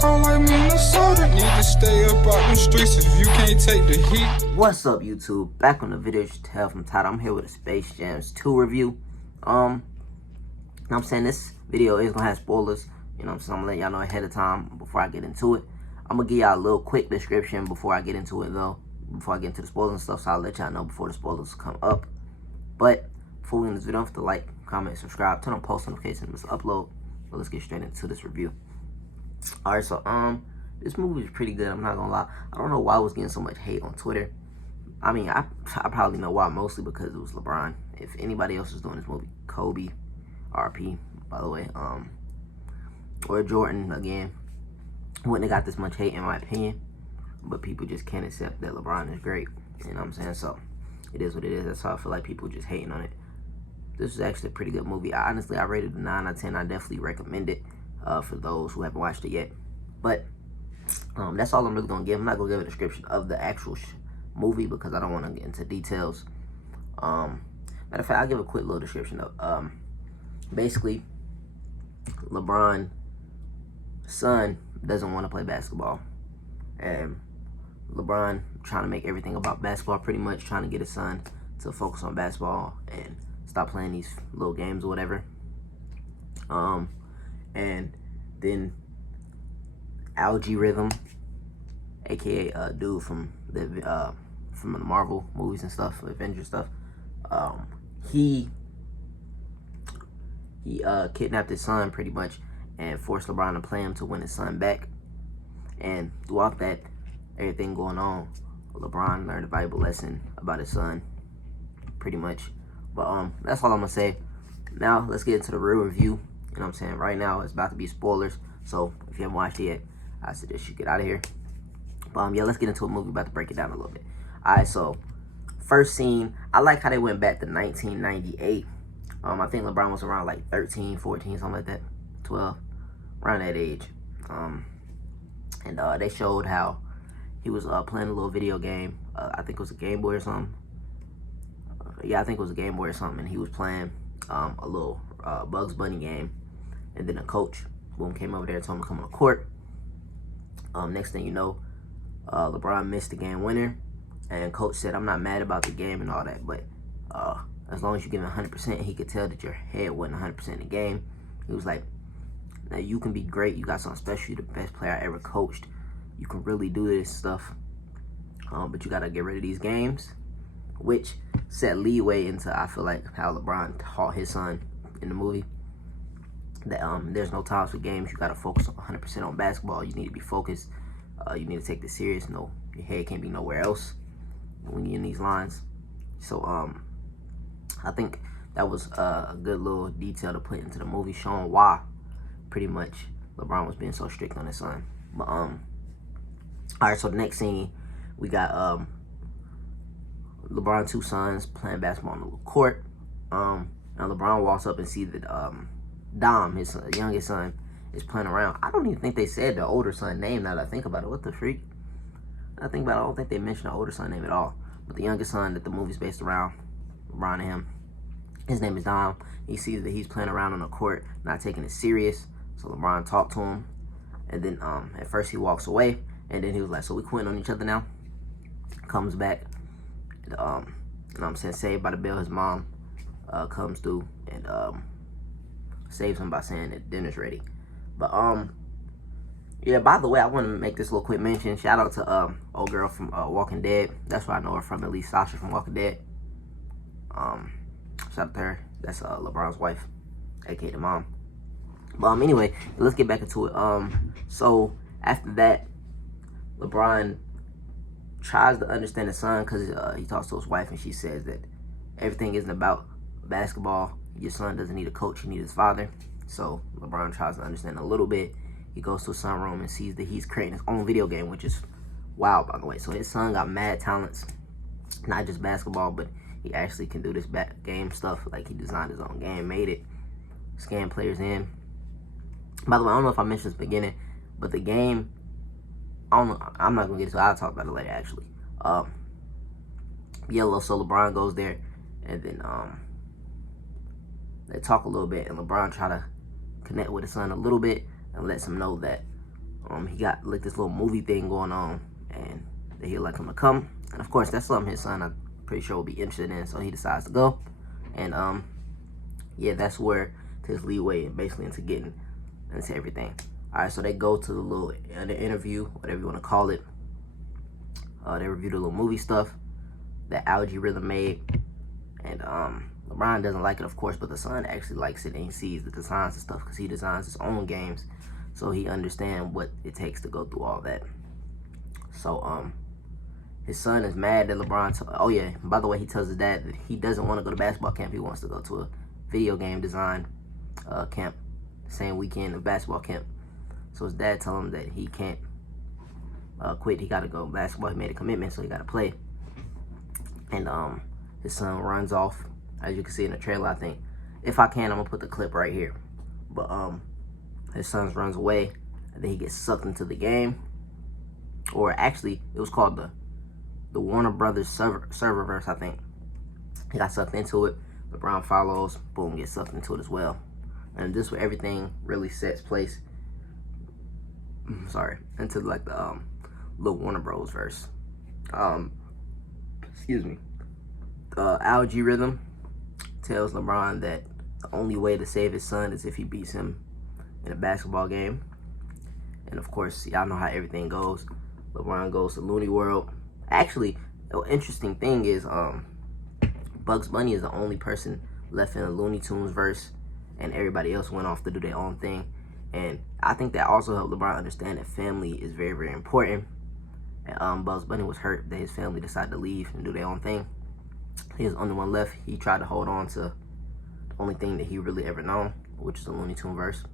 cold like Minnesota. Need to stay up out the streets if you can't take the heat. What's up, YouTube? Back on the video you should tell from title. I'm here with a Space Jams 2 review. I'm saying this video is gonna have spoilers. You know what I'm saying? I'm gonna let y'all know ahead of time before I get into it. I'm gonna give y'all a little quick description before I get into it though. Before I get into the spoilers and stuff, so I'll let y'all know before the spoilers come up. But before we end this video, don't forget to like, comment, subscribe, turn on post notifications, upload. So let's get straight into this review. Alright, so this movie is pretty good, I'm not gonna lie. I don't know why I was getting so much hate on Twitter. I mean, I probably know why, mostly because it was LeBron. If anybody else was doing this movie, Kobe, RP, by the way, or Jordan, again, wouldn't have got this much hate in my opinion. But people just can't accept that LeBron is great. You know what I'm saying? So, it is what it is. That's how I feel like people just hating on it. This is actually a pretty good movie. I rated it a 9 out of 10. I definitely recommend it for those who haven't watched it yet. But, that's all I'm really going to give. I'm not going to give a description of the actual movie because I don't want to get into details. Matter of fact, I'll give a quick little description of, basically, LeBron's son doesn't want to play basketball. And LeBron trying to make everything about basketball, pretty much trying to get his son to focus on basketball and stop playing these little games or whatever. And then Algae Rhythm, aka dude from the Marvel movies and stuff, Avengers stuff, he kidnapped his son pretty much and forced LeBron to play him to win his son back. And throughout that, everything going on, LeBron learned a valuable lesson about his son, pretty much. But that's all I'm gonna say. Now let's get into the real review. You know what I'm saying? Right now it's about to be spoilers, so if you haven't watched it yet, I suggest you get out of here. But yeah, let's get into a movie. About to break it down a little bit. All right, so first scene, I like how they went back to 1998. I think LeBron was around like 13, 14, something like that, 12, around that age. And they showed how he was playing a little video game. I think it was a Game Boy or something. Yeah, I think it was a Game Boy or something. And he was playing a little Bugs Bunny game. And then a coach, boom, came over there and told him to come on the court. Next thing you know, LeBron missed the game winner. And coach said, I'm not mad about the game and all that. But as long as you give him 100%, he could tell that your head wasn't 100% in the game. He was like, now you can be great. You got something special. You're the best player I ever coached. You can really do this stuff. But you got to get rid of these games. Which set leeway into, I feel like, how LeBron taught his son in the movie. That there's no times for games. You got to focus 100% on basketball. You need to be focused. You need to take this serious. No, your head can't be nowhere else when you're in these lines. So, I think that was a good little detail to put into the movie, showing why pretty much LeBron was being so strict on his son. But alright, so the next scene, we got LeBron's two sons playing basketball on the court. And LeBron walks up and sees that Dom, his youngest son, is playing around. I don't even think they said the older son name now that I think about it. What the freak? I think about it, I don't think they mentioned the older son name at all. But the youngest son that the movie's based around, LeBron and him, his name is Dom. He sees that he's playing around on the court, not taking it serious. So LeBron talked to him, and then at first he walks away, and then he was like, so we quitting on each other now? Comes back, and, you know what I'm saying, Saved by the Bell, his mom comes through and saves him by saying that dinner's ready. But yeah, by the way, I want to make this little quick mention. Shout out to old girl from Walking Dead. That's where I know her from, at least Sasha from Walking Dead. Shout out to her. That's LeBron's wife, aka the mom. Anyway, let's get back into it. So after that, LeBron tries to understand his son because he talks to his wife and she says that everything isn't about basketball. Your son doesn't need a coach, he needs his father. So LeBron tries to understand a little bit. He goes to his son's room and sees that he's creating his own video game, which is wild, by the way. So his son got mad talents, not just basketball, but he actually can do this game stuff. Like, he designed his own game, made it, scanned players in. By the way, I don't know if I mentioned this at the beginning, but the game, I'm not gonna get into it. I'll talk about it later, actually. Yellow, so LeBron goes there, and then they talk a little bit, and LeBron try to connect with his son a little bit and lets him know that he got like this little movie thing going on, and that he'd like him to come. And of course, that's something his son, I'm pretty sure, will be interested in. So he decides to go, and yeah, that's where his leeway basically into getting into everything. All right, so they go to the little the interview, whatever you want to call it. They review the little movie stuff that Algae Rhythm made, and LeBron doesn't like it, of course, but the son actually likes it, and he sees the designs and stuff because he designs his own games, so he understands what it takes to go through all that. So his son is mad that LeBron. Oh yeah, by the way, he tells his dad that he doesn't want to go to basketball camp. He wants to go to a video game design camp, same weekend of basketball camp. So his dad told him that he can't quit. He got to go basketball. He made a commitment, so he got to play. And his son runs off, as you can see in the trailer. I think, if I can, I'm gonna put the clip right here. But his son runs away, and then he gets sucked into the game. Or actually, it was called the Warner Brothers serververse, I think. He got sucked into it. LeBron follows, boom, gets sucked into it as well. And this is where everything really sets place. Sorry, into like the little Warner Bros verse. Excuse me. Algae Rhythm tells LeBron that the only way to save his son is if he beats him in a basketball game. And of course, y'all know how everything goes. LeBron goes to Looney World. Actually, the interesting thing is Bugs Bunny is the only person left in the Looney Tunes verse, and everybody else went off to do their own thing. And I think that also helped LeBron understand that family is very, very important. And Bugs Bunny was hurt that his family decided to leave and do their own thing. He was the only one left. He tried to hold on to the only thing that he really ever known, which is the Looney Tunes verse.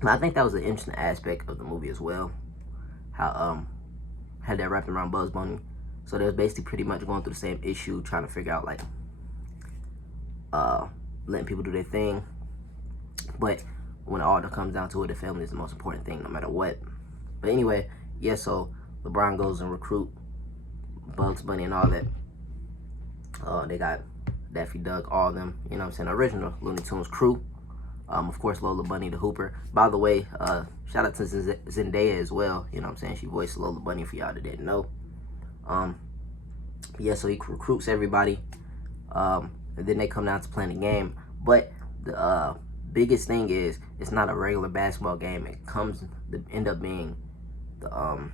And I think that was an interesting aspect of the movie as well. How had that wrapped around Bugs Bunny. So they was basically pretty much going through the same issue, trying to figure out like letting people do their thing. But when it all comes down to it, the family is the most important thing, no matter what. But anyway, yeah, so LeBron goes and recruit Bugs Bunny and all that. They got Daffy Duck, all of them, you know what I'm saying, original Looney Tunes crew. Of course, Lola Bunny the Hooper. By the way, shout out to Zendaya as well, you know what I'm saying, she voiced Lola Bunny for y'all that didn't know. Yeah, so he recruits everybody, and then they come down to playing the game. But the biggest thing is, it's not a regular basketball game. It comes to end up being the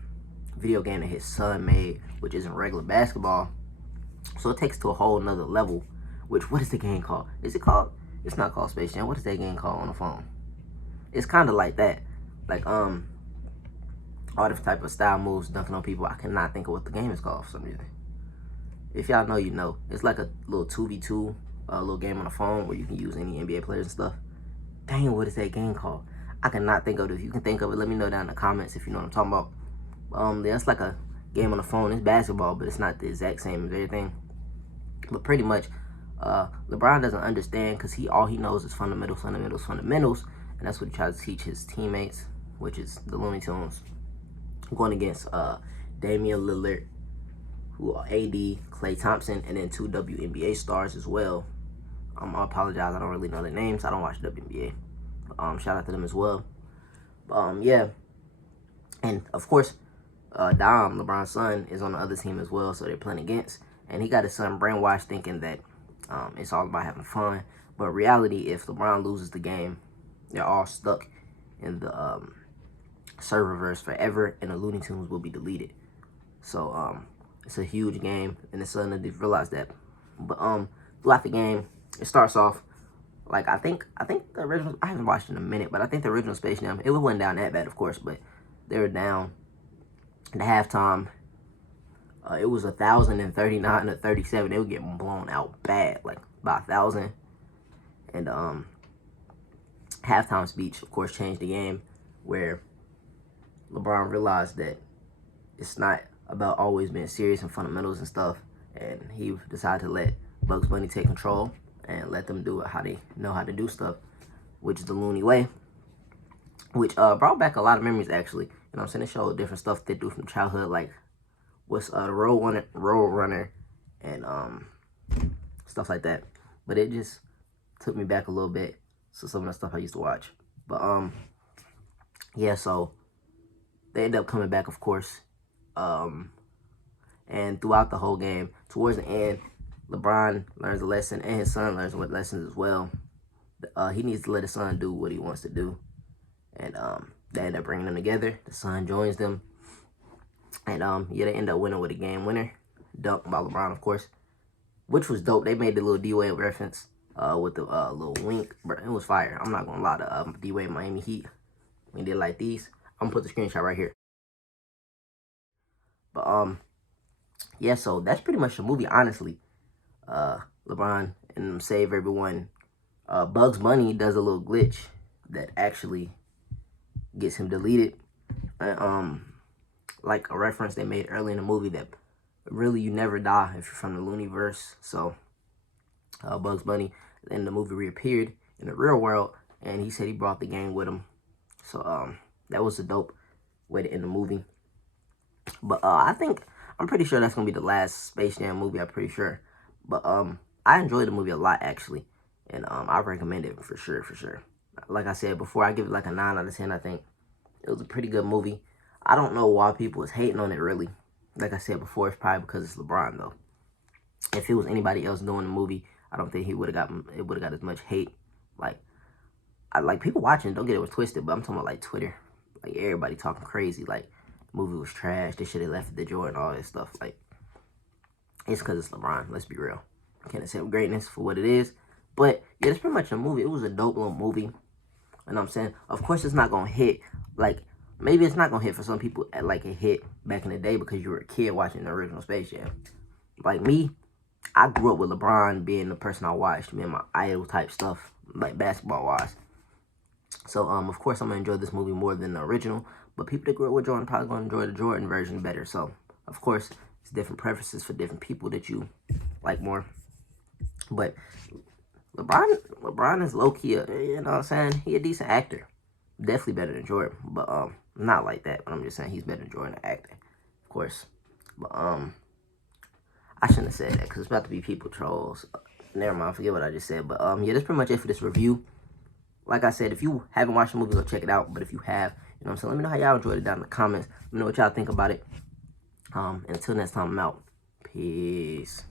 video game that his son made, which isn't regular basketball. So it takes to a whole nother level. Which, what is the game called? Is it called? It's not called Space Jam. What is that game called on the phone? It's kind of like that, like all different type of style moves, dunking on people. I cannot think of what the game is called for some reason. If y'all know, you know. It's like a little 2v2, little game on the phone where you can use any NBA players and stuff. Dang, what is that game called? I cannot think of it. If you can think of it, let me know down in the comments if you know what I'm talking about. Yeah, it's like a game on the phone. It's basketball, but it's not the exact same as everything. But pretty much, LeBron doesn't understand because all he knows is fundamentals, and that's what he tries to teach his teammates, which is the Looney Tunes, going against Damian Lillard, who are AD, Klay Thompson, and then 2 WNBA stars as well. I apologize, I don't really know their names. I don't watch WNBA. Shout out to them as well. Yeah, and of course, Dom, LeBron's son, is on the other team as well, so they're playing against. And he got his son brainwashed thinking that it's all about having fun. But reality, if LeBron loses the game, they're all stuck in the serververse forever, and the Looney Tunes will be deleted. So it's a huge game, and his son didn't realize that. But throughout the game, it starts off like I think the original. I haven't watched it in a minute, but I think the original Space Jam, it wasn't down that bad, of course, but they were down at halftime. It was 1,039 to 37. They were getting blown out bad, like by 1,000. And halftime speech, of course, changed the game, where LeBron realized that it's not about always being serious and fundamentals and stuff, and he decided to let Bugs Bunny take control and let them do it how they know how to do stuff, which is the Looney way, which brought back a lot of memories, actually. You know what I'm saying? It showed different stuff they do from childhood, like what's the Road Runner and stuff like that. But it just took me back a little bit to some of the stuff I used to watch. But yeah, so they end up coming back, of course. And throughout the whole game, towards the end, LeBron learns a lesson, and his son learns lessons as well. He needs to let his son do what he wants to do. And they end up bringing them together. The son joins them. And yeah, they end up winning with a game winner. Dunk by LeBron, of course. Which was dope. They made the little D-Wade reference with the little wink. It was fire. I'm not going to lie to D-Wade Miami Heat. We did like these. I'm going to put the screenshot right here. But yeah, so that's pretty much the movie, honestly. LeBron and them save everyone. Bugs Bunny does a little glitch that actually gets him deleted. Like a reference they made early in the movie that really you never die if you're from the Looneyverse. So Bugs Bunny in the movie reappeared in the real world, and he said he brought the gang with him. So that was a dope way to end the movie. But I'm pretty sure that's gonna be the last Space Jam movie. I'm pretty sure. But I enjoyed the movie a lot, actually, and I recommend it for sure. Like I said before, I give it like a 9 out of 10. I think it was a pretty good movie. I don't know why people was hating on it, really. Like I said before, it's probably because it's LeBron, though. If it was anybody else doing the movie, I don't think it would have got as much hate. Like people watching, don't get it twisted, but I'm talking about like Twitter, like everybody talking crazy, like the movie was trash, they should have left the Jordan, all this stuff. Like, it's because it's LeBron. Let's be real. Can't accept greatness for what it is. But yeah, it's pretty much a movie. It was a dope little movie. You know what I'm saying? Of course, it's not gonna hit. Like, maybe it's not gonna hit for some people at like a hit back in the day because you were a kid watching the original Space Jam. Like me, I grew up with LeBron being the person I watched, being my idol type stuff, like basketball wise. So of course I'm gonna enjoy this movie more than the original. But people that grew up with Jordan probably gonna enjoy the Jordan version better. So of course it's different preferences for different people that you like more. But LeBron is low key, you know what I'm saying? He a decent actor. Definitely better than Jordan, but not like that. But I'm just saying he's better than Jordan at acting, of course. But I shouldn't have said that because it's about to be people trolls. Never mind, forget what I just said. But yeah, that's pretty much it for this review. Like I said, if you haven't watched the movie, go check it out. But if you have, you know what I'm saying, let me know how y'all enjoyed it down in the comments. Let me know what y'all think about it. Until next time, I'm out. Peace.